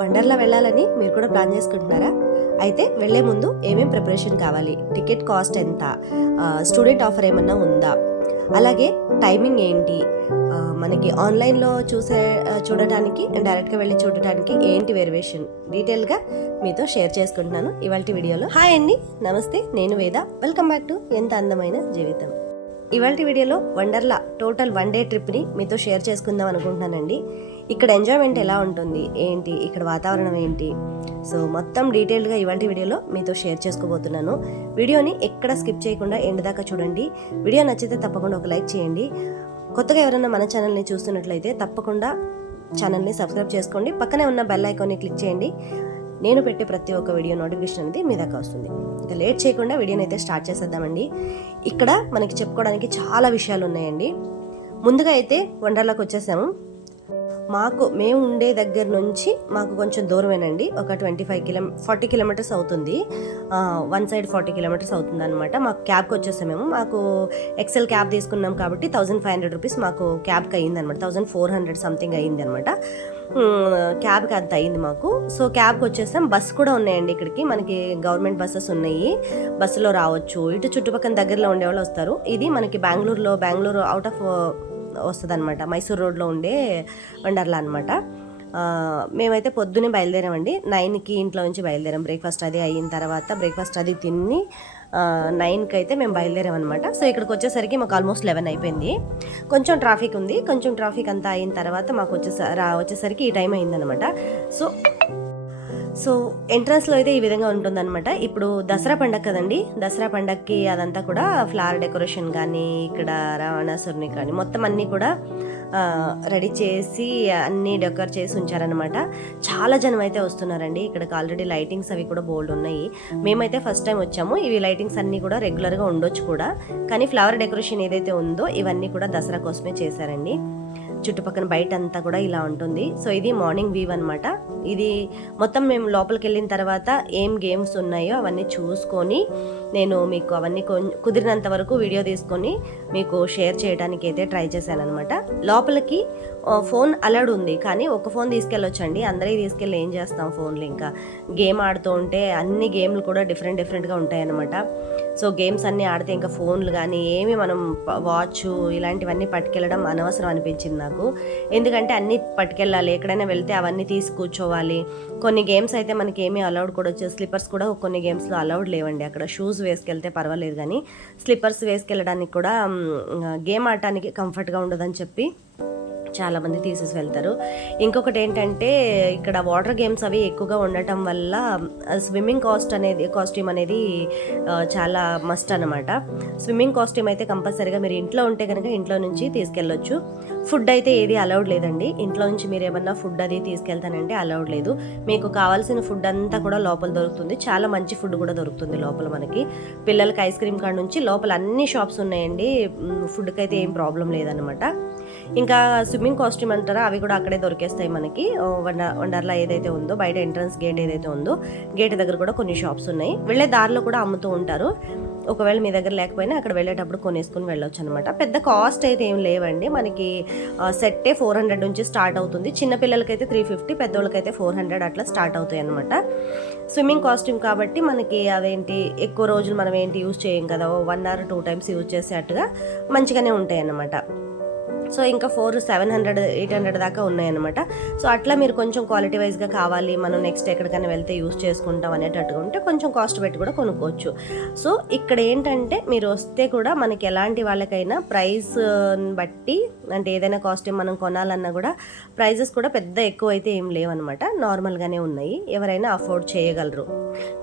వండర్లా వెళ్ళాలని మీరు కూడా ప్లాన్ చేసుకుంటున్నారా? అయితే వెళ్ళే ముందు ఏమేం ప్రిపరేషన్ కావాలి? టికెట్ కాస్ట్ ఎంత? స్టూడెంట్ ఆఫర్ ఏమన్నా ఉందా? అలాగే టైమింగ్ ఏంటి? మనకి ఆన్లైన్లో చూసే చూడటానికి డైరెక్ట్గా వెళ్ళి చూడటానికి ఏంటి వేరియేషన్? డీటెయిల్గా మీతో షేర్ చేసుకుంటున్నాను ఇవాళ వీడియోలో. హాయ్ అండి నమస్తే నేను వేద. వెల్కమ్ బ్యాక్ టు ఎంత అందమైన జీవితం. ఇవాళ వీడియోలో వండర్లా టోటల్ వన్ డే ట్రిప్ని మీతో షేర్ చేసుకుందాం అనుకుంటున్నానండి. ఇక్కడ ఎంజాయ్మెంట్ ఎలా ఉంటుంది? ఏంటి? ఇక్కడ వాతావరణం ఏంటి? సో మొత్తం డీటెయిల్డ్గా ఇవాళ వీడియోలో మీతో షేర్ చేసుకోబోతున్నాను. వీడియోని ఎక్కడ స్కిప్ చేయకుండా ఎండ్ దాకా చూడండి. వీడియో నచ్చితే తప్పకుండా ఒక లైక్ చేయండి. కొత్తగా ఎవరైనా మన ఛానల్ని చూస్తున్నట్లయితే తప్పకుండా ఛానల్ని సబ్స్క్రైబ్ చేసుకోండి. పక్కనే ఉన్న బెల్ ఐకాన్ని క్లిక్ చేయండి. నేను పెట్టే ప్రతి ఒక్క వీడియో నోటిఫికేషన్ అనేది మీ దాకా వస్తుంది. ఇక లేట్ చేయకుండా వీడియోని అయితే స్టార్ట్ చేసేద్దామండి. ఇక్కడ మనకి చెప్పుకోవడానికి చాలా విషయాలు ఉన్నాయండి. ముందుగా అయితే వండర్లోకి వచ్చేసాము. మాకు మేము ఉండే దగ్గర నుంచి మాకు కొంచెం దూరమేనండి. ఒక twenty five kilo forty kilometres అవుతుంది. వన్ సైడ్ ఫార్టీ కిలోమీటర్స్ అవుతుంది అనమాట మాకు క్యాబ్కి వచ్చేసాం మేము. మాకు ఎక్సెల్ క్యాబ్ తీసుకున్నాం కాబట్టి థౌజండ్ ఫైవ్ హండ్రెడ్ రూపీస్ మాకు క్యాబ్కి అయ్యింది అనమాట థౌజండ్ ఫోర్ హండ్రెడ్ సంథింగ్ అయ్యింది అనమాట క్యాబ్కి అంత అయింది మాకు. సో క్యాబ్కి వచ్చేసాం. బస్ కూడా ఉన్నాయండి ఇక్కడికి. మనకి గవర్నమెంట్ బస్సెస్ ఉన్నాయి. బస్సులో రావచ్చు. ఇటు చుట్టుపక్కల దగ్గరలో ఉండేవాళ్ళు వస్తారు. ఇది మనకి బెంగళూరులో బెంగళూరు అవుట్ ఆఫ్ వస్తుంది అనమాట మైసూర్ రోడ్లో ఉండే వండర్లా అనమాట మేమైతే పొద్దున్నే బయలుదేరామండి. నైన్కి ఇంట్లో నుంచి బయలుదేరాం. బ్రేక్ఫాస్ట్ అది అయిన తర్వాత బ్రేక్ఫాస్ట్ అది తిని నైన్కి అయితే మేము బయలుదేరాం అనమాట సో ఇక్కడికి వచ్చేసరికి మాకు ఆల్మోస్ట్ లెవెన్ అయిపోయింది. కొంచెం ట్రాఫిక్ ఉంది. కొంచెం ట్రాఫిక్ అంతా అయిన తర్వాత మాకు వచ్చేసరి వచ్చేసరికి ఈ టైం అయిందనమాట సో సో ఎంట్రన్స్లో అయితే ఈ విధంగా ఉంటుందన్నమాట. ఇప్పుడు దసరా పండగ కదండి దసరా పండగకి అదంతా కూడా ఫ్లవర్ డెకరేషన్ కానీ ఇక్కడ రావణాసురుని కానీ మొత్తం అన్నీ కూడా రెడీ చేసి అన్నీ డెకర్ చేసి ఉంచారనమాట చాలా జనం అయితే వస్తున్నారండి. ఇక్కడికి ఆల్రెడీ లైటింగ్స్ అవి కూడా బోల్డ్ ఉన్నాయి. మేమైతే ఫస్ట్ టైం వచ్చాము. ఇవి లైటింగ్స్ అన్నీ కూడా రెగ్యులర్గా ఉండొచ్చు కూడా. కానీ ఫ్లవర్ డెకరేషన్ ఏదైతే ఉందో ఇవన్నీ కూడా దసరా కోసమే చేశారండి. చుట్టుపక్కల బయట అంతా కూడా ఇలా ఉంటుంది. సో ఇది మార్నింగ్ వ్యూ అనమాట ఇది మొత్తం మేము లోపలికి వెళ్ళిన తర్వాత ఏం గేమ్స్ ఉన్నాయో అవన్నీ చూసుకొని నేను మీకు అవన్నీ కొం- కుదిరినంత వరకు వీడియో తీసుకొని మీకు షేర్ చేయడానికి అయితే ట్రై చేశాను అనమాట లోపలికి ఫోన్ అలర్డ్ ఉంది. కానీ ఒక ఫోన్ తీసుకెళ్ళొచ్చండి. అందరికీ తీసుకెళ్ళి ఏం చేస్తాం ఫోన్లు ఇంకా? గేమ్ ఆడుతూ ఉంటే అన్ని గేమ్లు కూడా డిఫరెంట్ డిఫరెంట్గా ఉంటాయన్నమాట. సో గేమ్స్ అన్నీ ఆడితే ఇంకా ఫోన్లు కానీ ఏమి మనం వాచ్ ఇలాంటివన్నీ పట్టుకెళ్ళడం అనవసరం అనిపించింది నాకు. ఎందుకంటే అన్నీ పట్టుకెళ్ళాలి. ఎక్కడైనా వెళ్తే అవన్నీ తీసి కూర్చోవాలి. కొన్ని గేమ్స్ అయితే మనకి ఏమీ అలౌడ్ కూడా వచ్చే స్లిప్పర్స్ కూడా కొన్ని గేమ్స్లో అలౌడ్ లేవండి. అక్కడ షూస్ వేసుకెళ్తే పర్వాలేదు కానీ స్లిప్పర్స్ వేసుకెళ్ళడానికి కూడా గేమ్ ఆడటానికి కంఫర్ట్గా ఉండదని చెప్పి చాలామంది తీసేసి వెళ్తారు. ఇంకొకటి ఏంటంటే ఇక్కడ వాటర్ గేమ్స్ అవి ఎక్కువగా ఉండటం వల్ల స్విమ్మింగ్ కాస్ట్ అనేది కాస్ట్యూమ్ అనేది చాలా మస్ట్ అనమాట స్విమ్మింగ్ కాస్ట్యూమ్ అయితే కంపల్సరీగా మీరు ఇంట్లో ఉంటే కనుక ఇంట్లో నుంచి తీసుకెళ్ళొచ్చు. ఫుడ్ అయితే ఏది అలౌడ్ లేదండి. ఇంట్లో నుంచి మీరు ఏమన్నా ఫుడ్ అది తీసుకెళ్తానంటే అలౌడ్ లేదు. మీకు కావాల్సిన ఫుడ్ అంతా కూడా లోపల దొరుకుతుంది. చాలా మంచి ఫుడ్ కూడా దొరుకుతుంది లోపల మనకి. పిల్లలకి ఐస్ క్రీమ్ కాడ నుంచి లోపల అన్ని షాప్స్ ఉన్నాయండి. ఫుడ్కి అయితే ఏం ప్రాబ్లం లేదనమాట ఇంకా స్విమ్మింగ్ కాస్ట్యూమ్ అంటారా అవి కూడా అక్కడే దొరికేస్తాయి మనకి. ఓ, వండర్లా ఏదైతే ఉందో బయట ఎంట్రన్స్ గేట్ ఏదైతే ఉందో గేట్ దగ్గర కూడా కొన్ని షాప్స్ ఉన్నాయి. వెళ్ళే దారిలో కూడా అమ్ముతూ ఉంటారు. ఒకవేళ మీ దగ్గర లేకపోయినా అక్కడ వెళ్ళేటప్పుడు కొనేసుకుని వెళ్ళొచ్చు అనమాట పెద్ద కాస్ట్ అయితే ఏం లేవండి. మనకి సెట్టే ఫోర్ హండ్రెడ్ నుంచి స్టార్ట్ అవుతుంది. చిన్నపిల్లలకైతే త్రీ ఫిఫ్టీ పెద్దోళ్ళకైతే ఫోర్ హండ్రెడ్ అట్లా స్టార్ట్ అవుతాయి అనమాట స్విమ్మింగ్ కాస్ట్యూమ్ కాబట్టి మనకి అదేంటి ఎక్కువ రోజులు మనం ఏంటి యూజ్ చేయం కదా one hour two times use చేసేట్టుగా మంచిగానే ఉంటాయి అన్నమాట సో ఇంకా four seven hundred eight hundred దాకా ఉన్నాయన్నమాట. సో అట్లా మీరు కొంచెం క్వాలిటీ వైజ్గా కావాలి మనం నెక్స్ట్ ఎక్కడికైనా వెళ్తే యూస్ చేసుకుంటాం అనేటట్టుగా ఉంటే కొంచెం కాస్ట్ పెట్టి కూడా కొనుక్కోవచ్చు. సో ఇక్కడ ఏంటంటే మీరు వస్తే కూడా మనకి ఎలాంటి వాళ్ళకైనా ప్రైస్ బట్టి అంటే ఏదైనా కాస్ట్యూమ్ మనం కొనాలన్నా కూడా ప్రైజెస్ కూడా పెద్ద ఎక్కువ అయితే ఏం లేవన్నమాట. నార్మల్గానే ఉన్నాయి. ఎవరైనా అఫోర్డ్ చేయగలరు.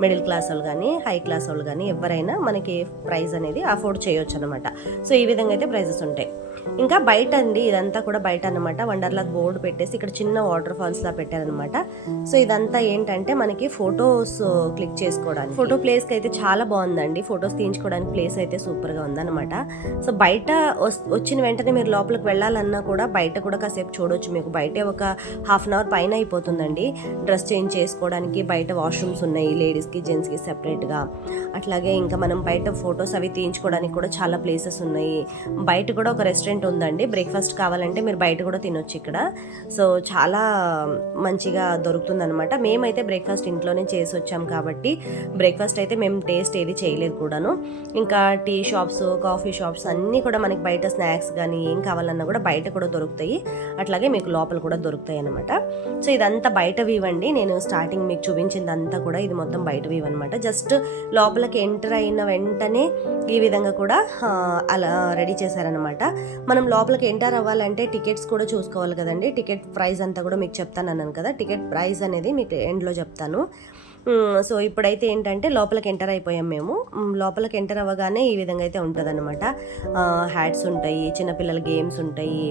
మిడిల్ క్లాస్ వాళ్ళు కానీ హై క్లాస్ వాళ్ళు కానీ ఎవరైనా మనకి ప్రైస్ అనేది అఫోర్డ్ చేయొచ్చు అనమాట సో ఈ విధంగా అయితే ప్రైజెస్ ఉంటాయి. ఇంకా బయట అండి ఇదంతా కూడా బయట అనమాట వండర్లా బోర్డు పెట్టేసి ఇక్కడ చిన్న వాటర్ ఫాల్స్ లా పెట్టారనమాట. సో ఇదంతా ఏంటంటే మనకి ఫొటోస్ క్లిక్ చేసుకోవడానికి. ఫోటో ప్లేస్కి అయితే చాలా బాగుందండి. ఫొటోస్ తీయించుకోవడానికి ప్లేస్ అయితే సూపర్గా ఉందన్నమాట. సో బయట వచ్చిన వెంటనే మీరు లోపలికి వెళ్ళాలన్నా కూడా బయట కూడా కాసేపు చూడొచ్చు. మీకు బయటే ఒక హాఫ్ అన్ అవర్ పైన అయిపోతుందండి. డ్రెస్ చేంజ్ చేసుకోవడానికి బయట వాష్రూమ్స్ ఉన్నాయి లేడీస్కి జెంట్స్కి సెపరేట్గా. అట్లాగే ఇంకా మనం బయట ఫొటోస్ అవి తీయించుకోవడానికి కూడా చాలా ప్లేసెస్ ఉన్నాయి. బయట కూడా ఒక రెస్టారెంట్ ఉందండి బ్రేక్ఫాస్ట్ కావాలంటే మీరు బయట కూడా తినొచ్చు ఇక్కడ. సో చాలా మంచిగా దొరుకుతుందనమాట మేమైతే బ్రేక్ఫాస్ట్ ఇంట్లోనే చేసి వచ్చాం కాబట్టి బ్రేక్ఫాస్ట్ అయితే మేము టేస్ట్ ఏది చేయలేదు కూడాను. ఇంకా టీ షాప్స్ కాఫీ షాప్స్ అన్నీ కూడా మనకి బయట స్నాక్స్ కానీ ఏం కావాలన్నా కూడా బయట కూడా దొరుకుతాయి. అట్లాగే మీకు లోపల కూడా దొరుకుతాయి అనమాట సో ఇదంతా బయట వ్యూ అండి నేను స్టార్టింగ్ మీకు చూపించింది అంతా కూడా ఇది మొత్తం బయట వ్యూ అనమాట జస్ట్ లోపలికి ఎంటర్ అయిన వెంటనే ఈ విధంగా కూడా అలా రెడీ చేశారనమాట మనం లోపలికి ఎంటర్ అవ్వాలంటే టికెట్స్ కూడా చూసుకోవాలి కదండి. టికెట్ ప్రైస్ అంతా కూడా మీకు చెప్తాను అన్నాను కదా. టికెట్ ప్రైస్ అనేది మీకు ఎండ్లో చెప్తాను. సో ఇప్పుడైతే ఏంటంటే లోపలికి ఎంటర్ అయిపోయాం మేము. లోపలికి ఎంటర్ అవ్వగానే ఈ విధంగా అయితే ఉంటుంది అనమాట హ్యాట్స్ ఉంటాయి చిన్నపిల్లల గేమ్స్ ఉంటాయి.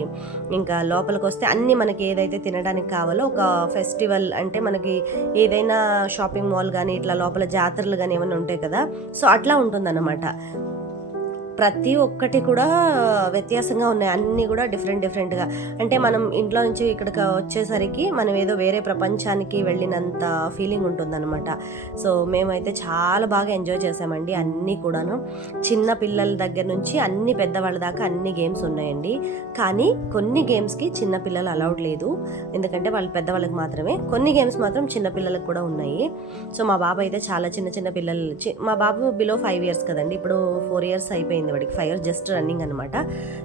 ఇంకా లోపలికి వస్తే అన్నీ మనకి ఏదైతే తినడానికి కావాలో ఒక ఫెస్టివల్ అంటే మనకి ఏదైనా షాపింగ్ మాల్ కానీ ఇట్లా లోపల జాతరలు కానీ ఏమైనా ఉంటాయి కదా. సో అట్లా ఉంటుందన్నమాట. ప్రతి ఒక్కటి కూడా వ్యత్యాసంగా ఉన్నాయి. అన్నీ కూడా డిఫరెంట్ డిఫరెంట్గా. అంటే మనం ఇంట్లో నుంచి ఇక్కడికి వచ్చేసరికి మనం ఏదో వేరే ప్రపంచానికి వెళ్ళినంత ఫీలింగ్ ఉంటుందన్నమాట. సో మేమైతే చాలా బాగా ఎంజాయ్ చేసామండి అన్నీ కూడాను. చిన్న పిల్లల దగ్గర నుంచి అన్ని పెద్దవాళ్ళ దాకా అన్ని గేమ్స్ ఉన్నాయండి. కానీ కొన్ని గేమ్స్కి చిన్న పిల్లలు అలౌడ్ లేదు. ఎందుకంటే వాళ్ళు పెద్దవాళ్ళకి మాత్రమే. కొన్ని గేమ్స్ మాత్రం చిన్న పిల్లలకు కూడా ఉన్నాయి. సో మా బాబు అయితే చాలా చిన్న చిన్న పిల్లలు మా బాబు బిలో ఫైవ్ ఇయర్స్ కదండి. ఇప్పుడు ఫోర్ ఇయర్స్ అయిపోయింది. వాడికి. ఫైవ్ ఇయర్స్ జస్ట్ రన్నింగ్ అనమాట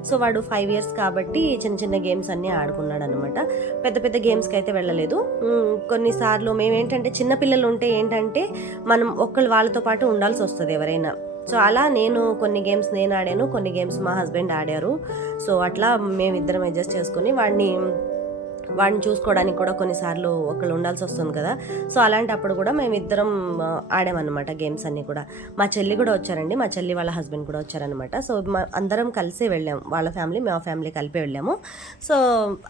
సో వాడు ఫైవ్ ఇయర్స్ కాబట్టి చిన్న చిన్న గేమ్స్ అన్నీ ఆడుకున్నాడు అనమాట పెద్ద పెద్ద గేమ్స్కి అయితే వెళ్ళలేదు. కొన్నిసార్లు మేము ఏంటంటే ఉంటే ఏంటంటే మనం ఒక్కళ్ళు వాళ్ళతో పాటు ఉండాల్సి వస్తుంది ఎవరైనా. సో అలా నేను కొన్ని గేమ్స్ నేను ఆడాను కొన్ని గేమ్స్ మా హస్బెండ్ ఆడారు. సో అట్లా మేమిద్దరం అడ్జస్ట్ చేసుకొని వాడిని వాడిని చూసుకోవడానికి కూడా కొన్నిసార్లు ఒకళ్ళు ఉండాల్సి వస్తుంది కదా. సో అలాంటప్పుడు కూడా మేమిద్దరం ఆ, ఆడామన్నమాట గేమ్స్ అన్నీ కూడా. మా చెల్లి కూడా వచ్చారండి. మా చెల్లి వాళ్ళ హస్బెండ్ కూడా వచ్చారనమాట సో మా అందరం కలిసి వెళ్ళాం. వాళ్ళ ఫ్యామిలీ మా ఫ్యామిలీ కలిపి వెళ్ళాము. సో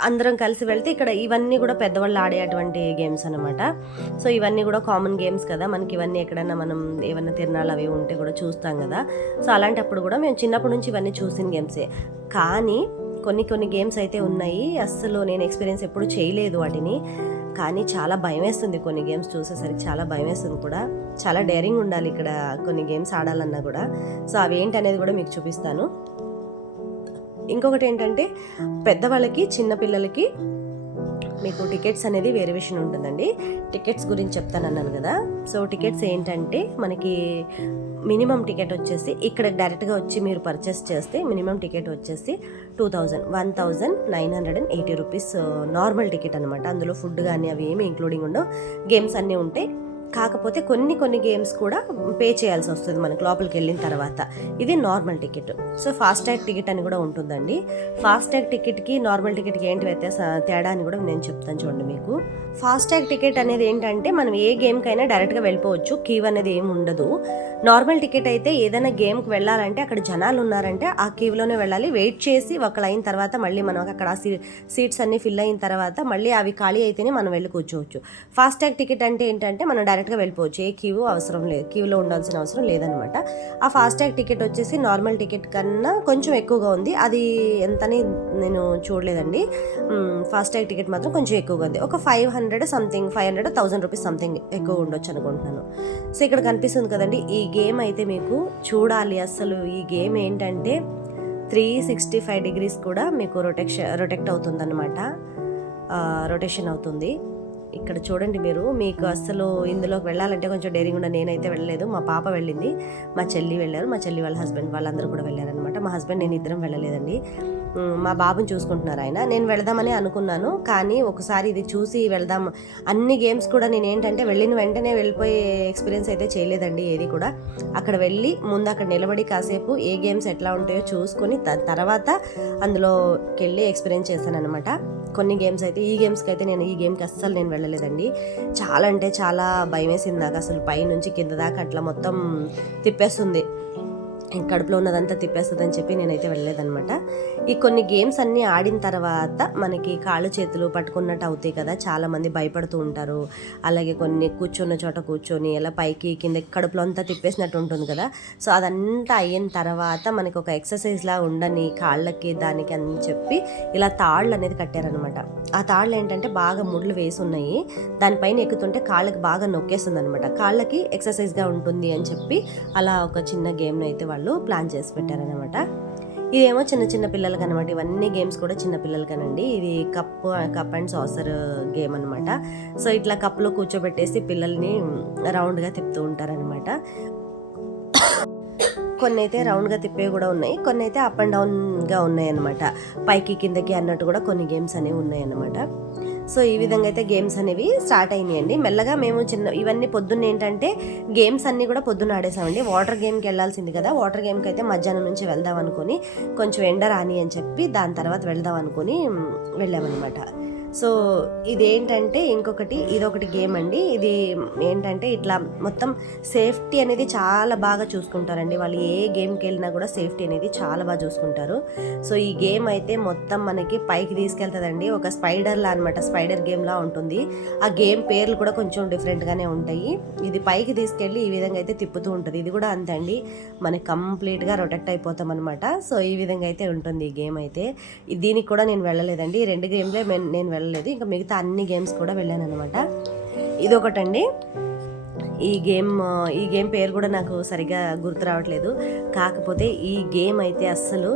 అందరం కలిసి వెళ్తే ఇక్కడ ఇవన్నీ కూడా పెద్దవాళ్ళు ఆడేటువంటి గేమ్స్ అనమాట సో ఇవన్నీ కూడా కామన్ గేమ్స్ కదా. మనకి ఇవన్నీ ఎక్కడైనా మనం ఏమన్నా తిరణాలు అవి ఉంటే కూడా చూస్తాం కదా. సో అలాంటప్పుడు కూడా మేము చిన్నప్పటి నుంచి ఇవన్నీ చూసిన గేమ్సే. కానీ కొన్ని కొన్ని గేమ్స్ అయితే ఉన్నాయి. అస్సలు నేను ఎక్స్పీరియన్స్ ఎప్పుడు చేయలేదు వాటిని. కానీ చాలా భయం వేస్తుంది కొన్ని గేమ్స్ చూసేసరికి. చాలా భయం వేస్తుంది కూడా. చాలా డేరింగ్ ఉండాలి ఇక్కడ కొన్ని గేమ్స్ ఆడాలన్నా కూడా. సో అవి ఏంటి అనేది కూడా మీకు చూపిస్తాను. ఇంకొకటి ఏంటంటే పెద్దవాళ్ళకి చిన్నపిల్లలకి మీకు టికెట్స్ అనేది వేరే విషయం ఉంటుందండి. టికెట్స్ గురించి చెప్తానన్నాను కదా. సో టికెట్స్ ఏంటంటే మనకి మినిమం టికెట్ వచ్చేసి ఇక్కడ డైరెక్ట్గా వచ్చి మీరు పర్చేస్ చేస్తే మినిమం టికెట్ వచ్చేసి two thousand one thousand nine hundred and eighty rupees normal ticket అనమాట అందులో ఫుడ్ కానీ అవి ఏమి ఇంక్లూడింగ్ ఉండవు. గేమ్స్ అన్నీ ఉంటాయి కాకపోతే కొన్ని కొన్ని గేమ్స్ కూడా పే చేయాల్సి వస్తుంది మనకి లోపలికి వెళ్ళిన తర్వాత. ఇది normal ticket so fast tag ticket అని కూడా ఉంటుందండి. ఫాస్ట్ ట్యాగ్ టికెట్కి నార్మల్ టికెట్కి ఏంటి వ్యత్యాస తేడా అని కూడా నేను చెప్తాను చూడండి మీకు. ఫాస్ట్ ట్యాగ్ టికెట్ అనేది ఏంటంటే మనం ఏ గేమ్కైనా డైరెక్ట్గా వెళ్ళిపోవచ్చు. క్యూ అనేది ఏమి ఉండదు. నార్మల్ టికెట్ అయితే ఏదైనా గేమ్కి వెళ్ళాలంటే అక్కడ జనాలు ఉన్నారంటే ఆ క్యూలోనే వెళ్ళాలి. వెయిట్ చేసి ఒకళ్ళు అయిన తర్వాత మళ్ళీ మనం అక్కడ సీట్స్ అన్ని ఫిల్ అయిన తర్వాత మళ్ళీ అవి ఖాళీ అయితేనే మనం వెళ్ళి కూర్చోవచ్చు. ఫాస్ట్ ట్యాగ్ టికెట్ అంటే ఏంటంటే మనం డైరెక్ట్గా వెళ్ళిపోవచ్చు. ఏ క్యూ అవసరం లేదు. క్యూలో ఉండాల్సిన అవసరం లేదనమాట. ఆ ఫాస్ట్ ట్యాగ్ టికెట్ వచ్చేసి నార్మల్ టికెట్ కన్నా కొంచెం ఎక్కువగా ఉంది. అది ఎంతని నేను చూడలేదండి. ఫాస్ట్ ట్యాగ్ టికెట్ మాత్రం కొంచెం ఎక్కువగా ఉంది. ఒక five hundred hundred something five hundred thousand rupees something ఎక్కువ ఉండొచ్చు అనుకుంటున్నాను. సో ఇక్కడ కనిపిస్తుంది కదండి ఈ గేమ్ అయితే మీకు చూడాలి అసలు. ఈ గేమ్ ఏంటంటే త్రీ సిక్స్టీ ఫైవ్ డిగ్రీస్ కూడా మీకు రొటెక్షన్ రొటెక్ట్ అవుతుందన్నమాట. రొటేషన్ అవుతుంది. ఇక్కడ చూడండి మీరు మీకు అసలు ఇందులోకి వెళ్ళాలంటే కొంచెం డేరింగ్ ఉండ నేనైతే వెళ్ళలేదు. మా పాప వెళ్ళింది మా చెల్లి వెళ్ళారు మా చెల్లి వాళ్ళ హస్బెండ్ వాళ్ళందరూ కూడా వెళ్ళారనమాట మా హస్బెండ్ నేను ఇద్దరం వెళ్ళలేదండి. మా బాబుని చూసుకుంటున్నారు ఆయన. నేను వెళదామని అనుకున్నాను కానీ ఒకసారి ఇది చూసి వెళదాం. అన్ని గేమ్స్ కూడా నేను ఏంటంటే వెళ్ళిన వెంటనే వెళ్ళిపోయే ఎక్స్పీరియన్స్ అయితే చేయలేదండి ఏది కూడా. అక్కడ వెళ్ళి ముందు అక్కడ నిలబడి కాసేపు ఏ గేమ్స్ ఎట్లా ఉంటాయో చూసుకొని త- తర్వాత అందులోకి వెళ్ళి ఎక్స్పీరియన్స్ చేశాను అనమాట కొన్ని గేమ్స్ అయితే ఈ గేమ్స్కి అయితే నేను ఈ గేమ్కి అస్సలు నేను వెళ్ళలేదండి. చాలా అంటే చాలా భయం వేసింది నాకు. అసలు పై నుంచి కింద దాకా అట్లా మొత్తం తిప్పేస్తుంది. కడుపులో ఉన్నదంతా తిప్పేస్తుందని చెప్పి నేనైతే వెళ్ళలేదనమాట ఈ కొన్ని గేమ్స్ అన్నీ ఆడిన తర్వాత మనకి కాళ్ళు చేతులు పట్టుకున్నట్టు అవుతాయి కదా. చాలామంది భయపడుతూ ఉంటారు. అలాగే కొన్ని కూర్చున్న చోట కూర్చొని ఇలా పైకి కింద కడుపులో అంతా తిప్పేసినట్టు ఉంటుంది కదా. సో అదంతా అయిన తర్వాత మనకి ఒక ఎక్సర్సైజ్లా ఉండని కాళ్ళకి దానికి అని చెప్పి ఇలా తాళ్ళు అనేది కట్టారనమాట ఆ తాళ్ళు ఏంటంటే బాగా ముళ్ళు వేసి ఉన్నాయి. దానిపైన ఎక్కుతుంటే కాళ్ళకి బాగా నొక్కేస్తుంది అనమాట కాళ్ళకి ఎక్సర్సైజ్గా ఉంటుంది అని చెప్పి అలా ఒక చిన్న గేమ్ని అయితే వాళ్ళు వాళ్ళు ప్లాన్ చేసి పెట్టారనమాట ఇదేమో చిన్న చిన్న పిల్లలకి అనమాట ఇవన్నీ గేమ్స్ కూడా చిన్న పిల్లలకనండి. ఇది cup cup and saucer game అనమాట సో ఇట్లా కప్లో కూర్చోబెట్టేసి పిల్లల్ని రౌండ్గా తిప్పుతూ ఉంటారనమాట కొన్ని అయితే రౌండ్గా తిప్పేవి కూడా ఉన్నాయి. కొన్ని అయితే అప్ అండ్ డౌన్గా ఉన్నాయి అనమాట పైకి కిందకి అన్నట్టు కూడా కొన్ని గేమ్స్ అనేవి ఉన్నాయి అనమాట సో ఈ విధంగా అయితే గేమ్స్ అనేవి స్టార్ట్ అయినాయండి. మెల్లగా మేము చిన్న ఇవన్నీ పొద్దున్న ఏంటంటే గేమ్స్ అన్నీ కూడా పొద్దున్న ఆడేసామండి. వాటర్ గేమ్కి వెళ్ళాల్సింది కదా వాటర్ గేమ్కి అయితే మధ్యాహ్నం నుంచి వెళ్దాం అనుకుని కొంచెం ఎండ రాని అని చెప్పి దాని తర్వాత వెళ్దాం అనుకుని వెళ్ళామన్నమాట. సో ఇదేంటంటే ఇంకొకటి ఇదొకటి గేమ్ అండి. ఇది ఏంటంటే ఇట్లా మొత్తం సేఫ్టీ అనేది చాలా బాగా చూసుకుంటారండి. వాళ్ళు ఏ గేమ్కి వెళ్ళినా కూడా సేఫ్టీ అనేది చాలా బాగా చూసుకుంటారు. సో ఈ గేమ్ అయితే మొత్తం మనకి పైకి తీసుకెళ్తుందండి. ఒక స్పైడర్లా అనమాట స్పైడర్ గేమ్లా ఉంటుంది. ఆ గేమ్ పేర్లు కూడా కొంచెం డిఫరెంట్గానే ఉంటాయి. ఇది పైకి తీసుకెళ్ళి ఈ విధంగా అయితే తిప్పుతూ ఉంటుంది. ఇది కూడా అంతే అండి. మనకి కంప్లీట్గా రొటెక్ట్ అయిపోతాం అనమాట సో ఈ విధంగా అయితే ఉంటుంది ఈ గేమ్ అయితే. దీనికి కూడా నేను వెళ్ళలేదండి. ఈ రెండు గేమ్లే నేను వెళ్ళలేదు. ఇంకా మిగతా అన్ని గేమ్స్ కూడా వెళ్ళాను అనమాట ఇదొకటండి. ఈ గేమ్ ఈ గేమ్ పేరు కూడా నాకు సరిగ్గా గుర్తు రావట్లేదు. కాకపోతే ఈ గేమ్ అయితే అస్సలు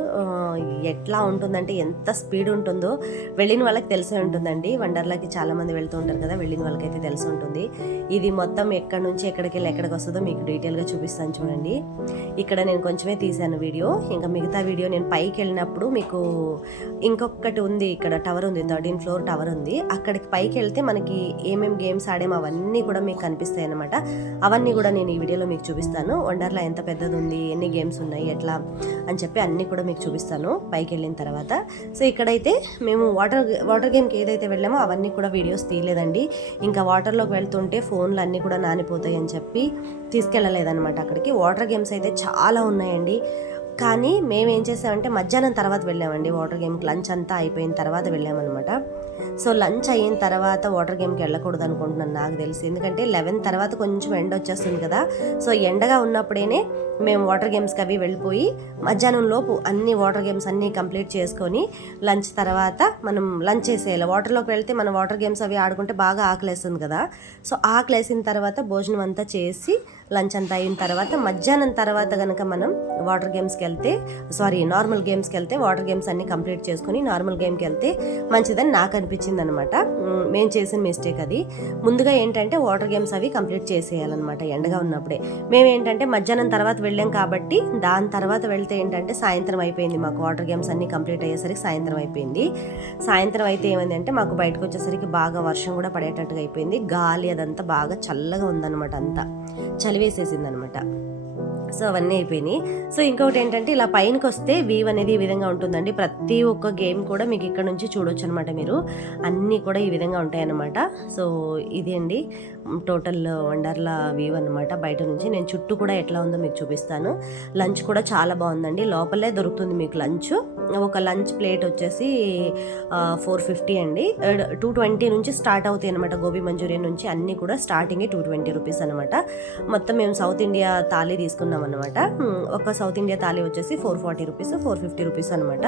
ఎట్లా ఉంటుందంటే ఎంత స్పీడ్ ఉంటుందో వెళ్ళిన వాళ్ళకి తెలిసే ఉంటుందండి. వండర్లాకి చాలామంది వెళ్తూ ఉంటారు కదా వెళ్ళిన వాళ్ళకైతే తెలిసి ఉంటుంది. ఇది మొత్తం ఎక్కడి నుంచి ఎక్కడికి వెళ్ళి ఎక్కడికి వస్తుందో మీకు డీటెయిల్గా చూపిస్తాను చూడండి. ఇక్కడ నేను కొంచెమే తీశాను వీడియో. ఇంకా మిగతా వీడియో నేను పైకి వెళ్ళినప్పుడు మీకు ఇంకొకటి ఉంది ఇక్కడ టవర్ ఉంది థర్టీన్ ఫ్లోర్ టవర్ ఉంది. అక్కడికి పైకి వెళ్తే మనకి ఏమేమి గేమ్స్ ఆడేమో అవన్నీ కూడా మీకు కనిపిస్తాయి అనమాట అవన్నీ కూడా నేను ఈ వీడియోలో మీకు చూపిస్తాను. వండర్లా ఎంత పెద్దది ఉంది ఎన్ని గేమ్స్ ఉన్నాయి ఎట్లా అని చెప్పి అన్నీ కూడా మీకు చూపిస్తాను పైకి వెళ్ళిన తర్వాత. సో ఇక్కడైతే మేము వాటర్ వాటర్ గేమ్కి ఏదైతే వెళ్ళామో అవన్నీ కూడా వీడియోస్ తీయలేదండి. ఇంకా వాటర్లోకి వెళ్తుంటే ఫోన్లు అన్నీ కూడా నానిపోతాయి అని చెప్పి తీసుకెళ్ళలేదన్నమాట అక్కడికి. వాటర్ గేమ్స్ అయితే చాలా ఉన్నాయండి. కానీ మేము ఏం చేసామంటే మధ్యాహ్నం తర్వాత వెళ్ళామండి వాటర్ గేమ్కి. లంచ్ అంతా అయిపోయిన తర్వాత వెళ్ళామన్నమాట. సో లంచ్ అయిన తర్వాత వాటర్ గేమ్కి వెళ్ళకూడదు అనుకుంటున్నాను నాకు తెలిసి. ఎందుకంటే లెవెన్ తర్వాత కొంచెం ఎండ వచ్చేస్తుంది కదా. సో ఎండగా ఉన్నప్పుడేనే మేము వాటర్ గేమ్స్కి అవి వెళ్ళిపోయి మధ్యాహ్నం లోపు అన్ని వాటర్ గేమ్స్ అన్నీ కంప్లీట్ చేసుకొని లంచ్ తర్వాత మనం లంచ్ చేసేయాలి. వాటర్లోకి వెళ్తే మనం వాటర్ గేమ్స్ అవి ఆడుకుంటే బాగా ఆకలేస్తుంది కదా. సో ఆకలేసిన తర్వాత భోజనం అంతా చేసి లంచ్ అంతా అయిన తర్వాత మధ్యాహ్నం తర్వాత కనుక మనం వాటర్ గేమ్స్కి వెళ్తే సారీ నార్మల్ గేమ్స్కి వెళ్తే వాటర్ గేమ్స్ అన్ని కంప్లీట్ చేసుకుని నార్మల్ గేమ్కి వెళ్తే మంచిదని నాకు అనిపించింది అనమాట మేము చేసిన మిస్టేక్ అది. ముందుగా ఏంటంటే వాటర్ గేమ్స్ అవి కంప్లీట్ చేసేయాలన్నమాట ఎండగా ఉన్నప్పుడే. మేము ఏంటంటే మధ్యాహ్నం తర్వాత వెళ్ళాం కాబట్టి దాని తర్వాత వెళ్తే ఏంటంటే సాయంత్రం అయిపోయింది మాకు. వాటర్ గేమ్స్ అన్నీ కంప్లీట్ అయ్యేసరికి సాయంత్రం అయిపోయింది. సాయంత్రం అయితే ఏమైంది అంటే మాకు బయటకు వచ్చేసరికి బాగా వర్షం కూడా పడేటట్టుగా అయిపోయింది. గాలి అదంతా బాగా చల్లగా ఉందన్నమాట అంతా. చలివేసేసింది అనమాట సో అవన్నీ అయిపోయినాయి. సో ఇంకొకటి ఏంటంటే ఇలా పైనకి వస్తే వ్యూ అనేది ఈ విధంగా ఉంటుందండి. ప్రతి ఒక్క గేమ్ కూడా మీకు ఇక్కడ నుంచి చూడొచ్చు అనమాట మీరు. అన్నీ కూడా ఈ విధంగా ఉంటాయన్నమాట. సో ఇది అండి. టోటల్ వండర్లా వ్యూ అనమాట బయట నుంచి నేను చుట్టూ కూడా ఎట్లా ఉందో మీకు చూపిస్తాను. లంచ్ కూడా చాలా బాగుందండి. లోపలే దొరుకుతుంది మీకు లంచ్. ఒక లంచ్ ప్లేట్ వచ్చేసి ఫోర్ ఫిఫ్టీ అండి. టూ ట్వంటీ నుంచి స్టార్ట్ అవుతాయి అనమాట గోబీ మంచూరియన్ నుంచి. అన్నీ కూడా స్టార్టింగే టూ ట్వంటీ రూపీస్ అనమాట మొత్తం మేము సౌత్ ఇండియా థాలీ తీసుకున్నాం అనమాట ఒక సౌత్ ఇండియా థాలీ వచ్చేసి four forty rupees four fifty rupees అనమాట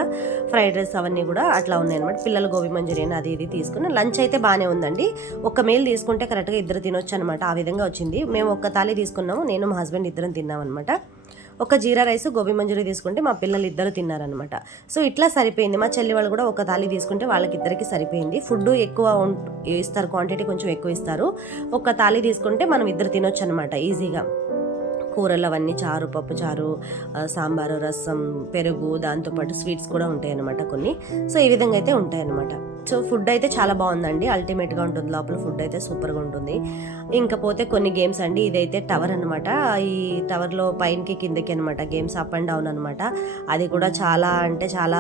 ఫ్రైడ్ రైస్ అవన్నీ కూడా అట్లా ఉన్నాయి అనమాట పిల్లలు గోబీ మంచూరియన్ అది ఇది తీసుకుని లంచ్ అయితే బాగానే ఉందండి. ఒక మీల్ తీసుకుంటే కరెక్ట్గా ఇద్దరు తినొచ్చు అనమాట ఆ విధంగా వచ్చింది. మేము ఒక్క థాలీ తీసుకున్నాము. నేను మా హస్బెండ్ ఇద్దరం తిన్నాం అనమాట ఒక జీరా రైస్ గోబీ మంచూరి తీసుకుంటే మా పిల్లలు ఇద్దరు తిన్నారనమాట సో ఇట్లా సరిపోయింది. మా చెల్లి వాళ్ళు కూడా ఒక థాలి తీసుకుంటే వాళ్ళకి ఇద్దరికి సరిపోయింది. ఫుడ్ ఎక్కువ ఉం- ఇస్తారు క్వాంటిటీ కొంచెం ఎక్కువ ఇస్తారు. ఒక థాలి తీసుకుంటే మనం ఇద్దరు తినొచ్చు అనమాట ఈజీగా. కూరలు అవన్నీ చారు పప్పు చారు సాంబారు రసం పెరుగు దాంతోపాటు స్వీట్స్ కూడా ఉంటాయి అన్నమాట కొన్ని. సో ఈ విధంగా అయితే ఉంటాయి అన్నమాట సో ఫుడ్ అయితే చాలా బాగుందండి. అల్టిమేట్గా ఉంటుంది. లోపల ఫుడ్ అయితే సూపర్గా ఉంటుంది. ఇంకా పోతే కొన్ని గేమ్స్ అండి. ఇదైతే టవర్ అనమాట ఈ టవర్లో పైనకి కిందకి అనమాట గేమ్స్ అప్ అండ్ డౌన్ అనమాట అది కూడా చాలా అంటే చాలా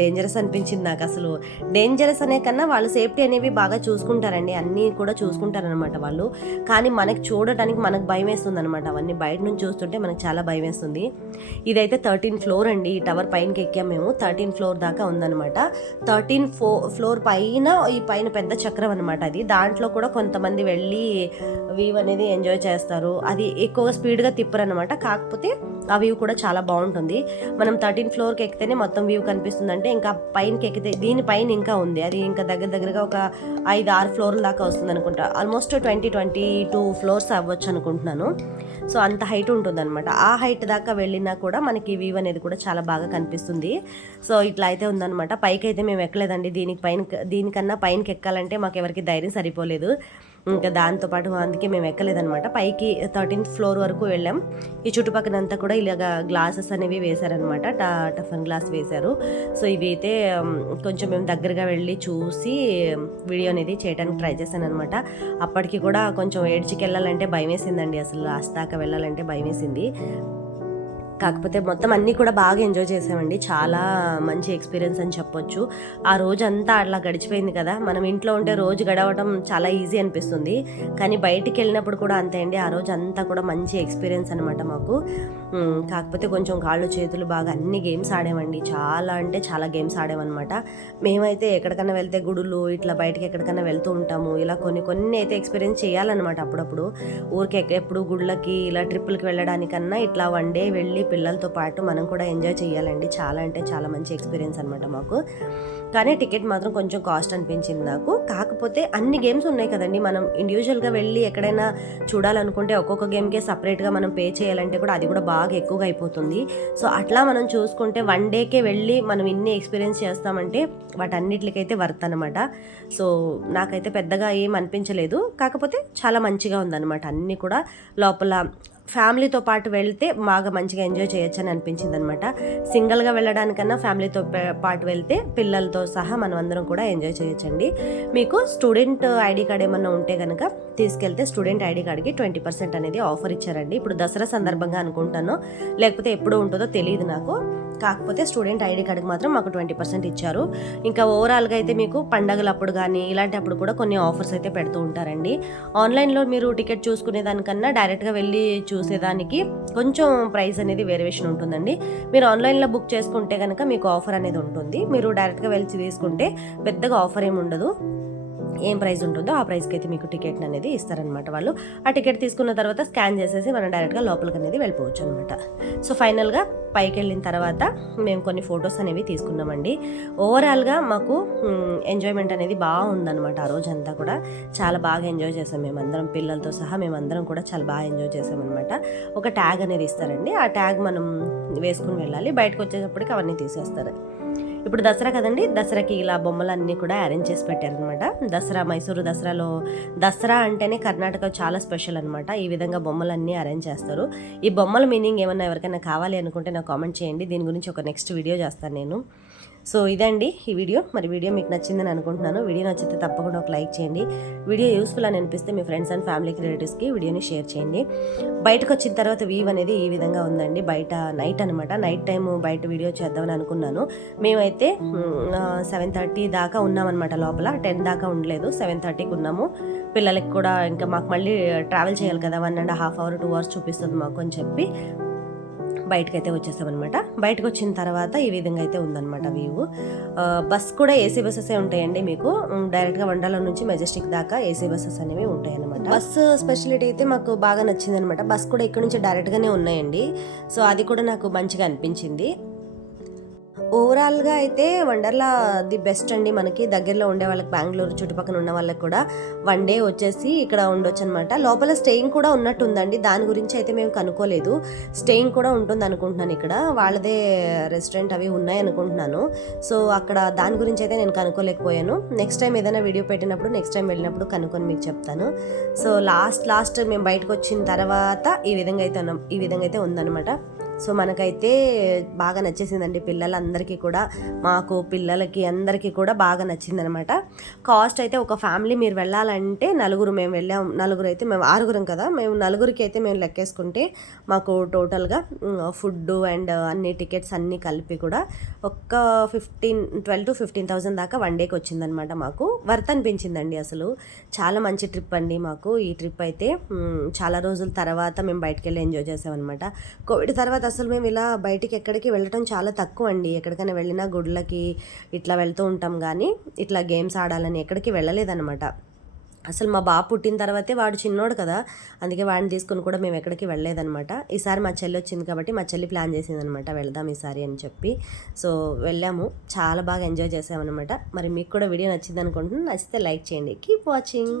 డేంజరస్ అనిపించింది నాకు అసలు. డేంజరస్ అనే కన్నా వాళ్ళు సేఫ్టీ అనేవి బాగా చూసుకుంటారండి. అన్నీ కూడా చూసుకుంటారనమాట వాళ్ళు. కానీ మనకి చూడటానికి మనకు భయం వేస్తుంది అనమాట అవన్నీ బయట నుంచి చూస్తుంటే మనకు చాలా భయం వేస్తుంది ఇదైతే థర్టీన్ ఫ్లోర్ అండి. ఈ టవర్ పైనకి ఎక్కాం మేము. థర్టీన్ ఫ్లోర్ దాకా ఉందన్నమాట. థర్టీన్ ఫో ఫ్లోర్ పైన ఈ పైన పెద్ద చక్రం అనమాట అది. దాంట్లో కూడా కొంతమంది వెళ్ళి వ్యూ అనేది ఎంజాయ్ చేస్తారు. అది ఎక్కువగా స్పీడ్గా తిప్పరనమాట కాకపోతే ఆ వ్యూ కూడా చాలా బాగుంటుంది. మనం థర్టీన్ ఫ్లోర్కి ఎక్కితేనే మొత్తం వ్యూ కనిపిస్తుంది అంటే ఇంకా పైనకి ఎక్కితే దీనిపైన ఇంకా ఉంది. అది ఇంకా దగ్గర దగ్గరగా ఒక ఐదు ఆరు ఫ్లోర్ల దాకా వస్తుంది అనుకుంటా almost twenty twenty two floors అవ్వచ్చు అనుకుంటున్నాను. సో అంత హైట్ ఉంటుందన్నమాట. ఆ హైట్ దాకా వెళ్ళినా కూడా మనకి వ్యూ అనేది కూడా చాలా బాగా కనిపిస్తుంది. సో ఇట్లా అయితే ఉందన్నమాట. పైకి అయితే మేము ఎక్కలేదండి. దీనికి పైన దీనికన్నా పైనకి ఎక్కాలంటే మాకు ఎవరికి ధైర్యం సరిపోలేదు. ఇంకా దాంతోపాటు అందుకే మేము ఎక్కలేదనమాట పైకి థర్టీన్త్ ఫ్లోర్ వరకు వెళ్ళాం. ఈ చుట్టుపక్కలంతా కూడా ఇలాగ గ్లాసెస్ అనేవి వేశారనమాట టఫన్ గ్లాస్ వేశారు. సో ఇవి అయితే కొంచెం మేము దగ్గరగా వెళ్ళి చూసి వీడియో అనేది చేయడానికి ట్రై చేశాను అనమాట అప్పటికి కూడా కొంచెం ఏడ్చికి వెళ్ళాలంటే భయం వేసిందండి అసలు లాస్ట్ దాకా వెళ్ళాలంటే భయం వేసింది కాకపోతే మొత్తం అన్నీ కూడా బాగా ఎంజాయ్ చేసామండి. చాలా మంచి ఎక్స్పీరియన్స్ అని చెప్పొచ్చు. ఆ రోజు అంతా అట్లా గడిచిపోయింది కదా మనం ఇంట్లో ఉంటే రోజు గడవడం చాలా ఈజీ అనిపిస్తుంది. కానీ బయటికి వెళ్ళినప్పుడు కూడా అంతే అండి ఆ రోజు అంతా కూడా మంచి ఎక్స్పీరియన్స్ అనమాట మాకు. కాకపోతే కొంచెం కాళ్ళు చేతులు బాగా అన్ని గేమ్స్ ఆడామండి. చాలా అంటే చాలా గేమ్స్ ఆడామన్నమాట. మేమైతే ఎక్కడికైనా వెళ్తే గుడులు ఇట్లా బయటకి ఎక్కడికైనా వెళ్తూ ఉంటాము. ఇలా కొన్ని కొన్ని అయితే ఎక్స్పీరియన్స్ చేయాలన్నమాట అప్పుడప్పుడు. ఊరికి ఎప్పుడు గుళ్ళకి ఇలా ట్రిప్పులకి వెళ్ళడానికన్నా ఇట్లా వన్ డే వెళ్ళి పిల్లలతో పాటు మనం కూడా ఎంజాయ్ చేయాలండి. చాలా అంటే చాలా మంచి ఎక్స్పీరియన్స్ అనమాట మాకు. కానీ టికెట్ మాత్రం కొంచెం కాస్ట్ అనిపించింది నాకు. కాకపోతే అన్ని గేమ్స్ ఉన్నాయి కదండి. మనం ఇండివిజువల్గా వెళ్ళి ఎక్కడైనా చూడాలనుకుంటే ఒక్కొక్క గేమ్కే సపరేట్గా మనం పే చేయాలంటే కూడా అది కూడా బాగా ఎక్కువగా అయిపోతుంది. సో అట్లా మనం చూసుకుంటే వన్ డేకే వెళ్ళి మనం ఇన్ని ఎక్స్పీరియన్స్ చేస్తామంటే వాటన్నిటికైతే వర్త్ అనమాట సో నాకైతే పెద్దగా ఏం అనిపించలేదు. కాకపోతే చాలా మంచిగా ఉందన్నమాట అన్నీ కూడా. లోపల ఫ్యామిలీతో పాటు వెళ్తే బాగా మంచిగా ఎంజాయ్ చేయొచ్చని అనిపించింది అనమాట సింగిల్గా వెళ్ళడానికన్నా ఫ్యామిలీతో పాటు వెళ్తే పిల్లలతో సహా మనం అందరం కూడా ఎంజాయ్ చేయొచ్చండి. మీకు స్టూడెంట్ ఐడి కార్డ్ ఏమన్నా ఉంటే కనుక తీసుకెళ్తే స్టూడెంట్ ఐడి కార్డ్కి ట్వంటీ పర్సెంట్ అనేది ఆఫర్ ఇచ్చారండి. ఇప్పుడు దసరా సందర్భంగా అనుకుంటాను. లేకపోతే ఎప్పుడు ఉంటుందో తెలియదు నాకు. కాకపోతే స్టూడెంట్ ఐడి కార్డుకి మాత్రం మాకు ట్వంటీ పర్సెంట్ ఇచ్చారు. ఇంకా ఓవరాల్గా అయితే మీకు పండగలప్పుడు కానీ ఇలాంటప్పుడు కూడా కొన్ని ఆఫర్స్ అయితే పెడుతూ ఉంటారండి. ఆన్లైన్లో మీరు టికెట్ చూసుకునే దానికన్నా డైరెక్ట్గా వెళ్ళి చూసేదానికి కొంచెం ప్రైస్ అనేది వేరియేషన్ ఉంటుందండి. మీరు ఆన్లైన్లో బుక్ చేసుకుంటే కనుక మీకు ఆఫర్ అనేది ఉంటుంది. మీరు డైరెక్ట్గా వెళ్ళి తీసుకుంటే పెద్దగా ఆఫర్ ఏమి ఉండదు. ఏం ప్రైస్ ఉంటుందో ఆ ప్రైస్కి అయితే మీకు టికెట్ అనేది ఇస్తారనమాట వాళ్ళు. ఆ టికెట్ తీసుకున్న తర్వాత స్కాన్ చేసేసి మనం డైరెక్ట్గా లోపలికి అనేది వెళ్ళిపోవచ్చు అనమాట సో ఫైనల్గా పైకి వెళ్ళిన తర్వాత మేము కొన్ని ఫొటోస్ అనేవి తీసుకున్నామండి. ఓవరాల్గా మాకు ఎంజాయ్మెంట్ అనేది బాగుందనమాట ఆ రోజంతా కూడా. చాలా బాగా ఎంజాయ్ చేసాం మేమందరం పిల్లలతో సహా మేమందరం కూడా చాలా బాగా ఎంజాయ్ చేసామన్నమాట. ఒక ట్యాగ్ అనేది ఇస్తారండి. ఆ ట్యాగ్ మనం వేసుకుని వెళ్ళాలి. బయటకు వచ్చేటప్పటికి అవన్నీ తీసేస్తారు. ఇప్పుడు దసరా కదండి దసరాకి ఇలా బొమ్మలన్నీ కూడా అరేంజ్ చేసి పెట్టారనమాట దసరా మైసూరు దసరాలో దసరా అంటేనే కర్ణాటక చాలా స్పెషల్ అనమాట ఈ విధంగా బొమ్మలన్నీ అరేంజ్ చేస్తారు. ఈ బొమ్మల మీనింగ్ ఏమన్నా ఎవరికైనా కావాలి అనుకుంటే నాకు కామెంట్ చేయండి. దీని గురించి ఒక నెక్స్ట్ వీడియో చేస్తాను నేను. సో ఇదండి ఈ వీడియో. మరి వీడియో మీకు నచ్చిందని అనుకుంటున్నాను. వీడియో నచ్చితే తప్పకుండా ఒక లైక్ చేయండి. వీడియో యూస్ఫుల్ అని అనిపిస్తే మీ ఫ్రెండ్స్ అండ్ ఫ్యామిలీకి రిలేటివ్స్కి వీడియోని షేర్ చేయండి. బయటకు వచ్చిన తర్వాత వ్యూ అనేది ఈ విధంగా ఉందండి. బయట నైట్ అనమాట నైట్ టైం బయట వీడియో చేద్దామని అనుకున్నాను. మేమైతే సెవెన్ థర్టీ దాకా ఉన్నామన్నమాట లోపల. టెన్ దాకా ఉండలేదు. సెవెన్ థర్టీకి ఉన్నాము. పిల్లలకి కూడా ఇంకా మాకు మళ్ళీ ట్రావెల్ చేయాలి కదా. One and half hour two hours చూపిస్తుంది మాకు అని చెప్పి బయటకైతే వచ్చేసామన్నమాట బయటకు వచ్చిన తర్వాత ఈ విధంగా అయితే ఉందన్నమాట వ్యూ బస్ కూడా ఏసీ బస్సెస్ ఉంటాయండి మీకు. డైరెక్ట్గా వండాలో నుంచి మెజెస్టిక్ దాకా ఏసీ బస్సెస్ అనేవి ఉంటాయి అనమాట బస్ స్పెషాలిటీ అయితే మాకు బాగా నచ్చింది అనమాట బస్ కూడా ఇక్కడ నుంచి డైరెక్ట్గానే ఉన్నాయండి. సో అది కూడా నాకు మంచిగా అనిపించింది. ఓవరాల్గా అయితే వండర్లా ది బెస్ట్ అండి మనకి. దగ్గరలో ఉండే వాళ్ళకి బెంగళూరు చుట్టుపక్కల ఉన్న వాళ్ళకి కూడా వన్ డే వచ్చేసి ఇక్కడ ఉండొచ్చు అనమాట లోపల స్టేయింగ్ కూడా ఉన్నట్టు ఉందండి దాని గురించి అయితే మేము కనుక్కోలేదు. స్టేయింగ్ కూడా ఉంటుంది అనుకుంటున్నాను ఇక్కడ. వాళ్ళదే రెస్టారెంట్ అవి ఉన్నాయి అనుకుంటున్నాను. సో అక్కడ దాని గురించి అయితే నేను కనుక్కోలేకపోయాను. నెక్స్ట్ టైం ఏదైనా వీడియో పెట్టినప్పుడు నెక్స్ట్ టైం వెళ్ళినప్పుడు కనుక్కొని మీకు చెప్తాను. సో లాస్ట్ లాస్ట్ మేము బయటకు వచ్చిన తర్వాత ఈ విధంగా అయితే ఈ విధంగా అయితే ఉందన్నమాట. సో మనకైతే బాగా నచ్చేసిందండి పిల్లలందరికీ కూడా. మాకు పిల్లలకి అందరికీ కూడా బాగా నచ్చిందనమాట. కాస్ట్ అయితే ఒక ఫ్యామిలీ మీరు వెళ్ళాలంటే నలుగురు మేము వెళ్ళాం నలుగురు అయితే మేము ఆరుగురం కదా మేము నలుగురికి అయితే మేము లెక్కేసుకుంటే మాకు టోటల్గా ఫుడ్ అండ్ అన్ని టికెట్స్ అన్నీ కలిపి కూడా ఒక్క fifteen twelve to fifteen thousand దాకా వన్ డేకి వచ్చిందనమాట మాకు. వర్త్ అనిపించిందండి అసలు. చాలా మంచి ట్రిప్ అండి మాకు. ఈ ట్రిప్ అయితే చాలా రోజుల తర్వాత మేము బయటికి వెళ్ళి ఎంజాయ్ చేసామన్నమాట కోవిడ్ తర్వాత అసలు మేము ఇలా బయటికి ఎక్కడికి వెళ్ళటం చాలా తక్కువ అండి ఎక్కడికైనా వెళ్ళినా గుడ్లకి ఇట్లా వెళ్తూ ఉంటాం కానీ ఇట్లా గేమ్స్ ఆడాలని ఎక్కడికి వెళ్ళలేదన్నమాట. అసలు మా బాబు పుట్టిన తర్వాతే వాడు చిన్నోడు కదా అందుకే వాడిని తీసుకుని కూడా మేము ఎక్కడికి వెళ్ళలేదన్నమాట. ఈసారి మా చెల్లి వచ్చింది కాబట్టి మా చెల్లి ప్లాన్ చేసింది అనమాట వెళ్దాం ఈసారి అని చెప్పి. సో వెళ్ళాము. చాలా బాగా ఎంజాయ్ చేసామన్నమాట. మరి మీకు కూడా వీడియో నచ్చింది అనుకుంటున్నాను నచ్చితే లైక్ చేయండి. Keep watching